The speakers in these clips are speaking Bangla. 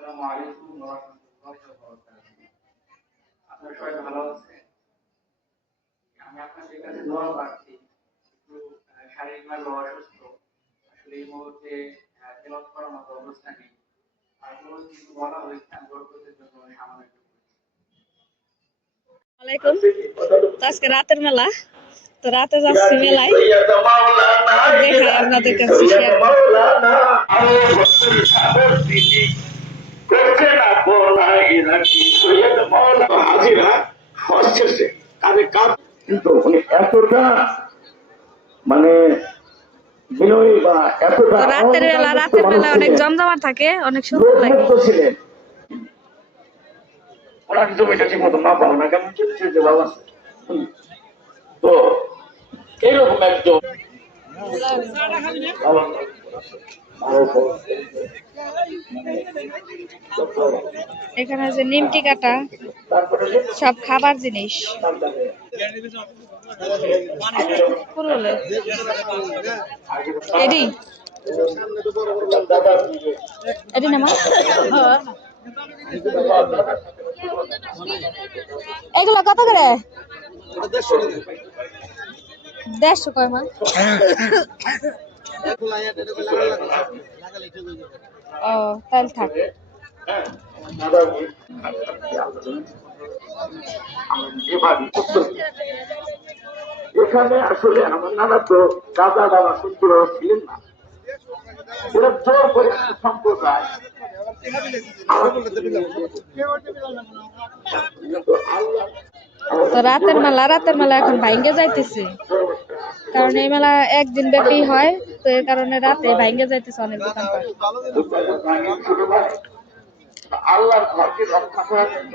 আসসালামু আলাইকুম ওয়া রাহমাতুল্লাহি ওয়া বারাকাতুহু। আপনারা সবাই ভালো আছেন? আমি আপনাদের কাছে দোয়া প্রার্থী। একটু শারীরিকভাবে অসুস্থ। আসলে এই মুহূর্তে তেলাওয়াত করার মতো অবস্থা নেই। তারপরেও কিছু বলা হয়েছে আমি বরকতের জন্য সামান্য একটু আলাইকুম। তো আজকে রাতের মেলা, তো রাতে যাচ্ছি মেলায়, দেখাই আপনাদের কাছে শেয়ার কিন্তু উনি এতটা মানে বিনয়ী বা এতটা রাতের মেলা অনেক জমজমাট থাকে, অনেক সুন্দর লাগে। ছিলেন ওনার জমিটা ঠিক মতো না পাও না কেমন যে বাবা তো এরকম একজন এখানে যে নিমটি কাটা সব খাবার জিনিস এডি এডি না মা এগুলো কত করে? 150 কয় মা? ও তাহলে থাক। এখানে আসলে আমার নানা তো দাদা বাবা সুন্দর ছিলেন না, ওরা জোর করে সম্প্রদায় তো রাতের মেলা এখন ভাঙ্গে যাইতেছে, কারণ এই মেলা একদিন ব্যাপী হয়, তো এই কারণে রাতে ভাঙ্গে যাইতেছে অনেক দোকানপাট। আল্লাহর ঘরকে রক্ষা করার জন্য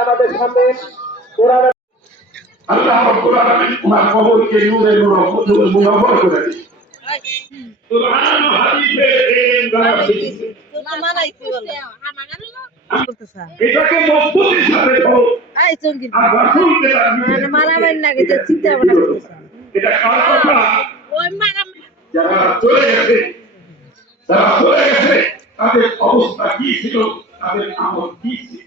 আমাদের সামনে আল্লাহ রাব্বুল আলামিন ওনার কবরকে নূরের মুনাওয়ার করে দিন। কুরআন হাদিসের ইলম দ্বারা শিখছে। এটাকে মজবুতির সাথে ধরো। আর রাসূলকে মারামারি না গেছে চিন্তা ভাবনা করতেছে। এটা কার কথা? যারা চলে গেছে তাদের অবস্থা কি ছিল, তাদের আমল কি ছিল।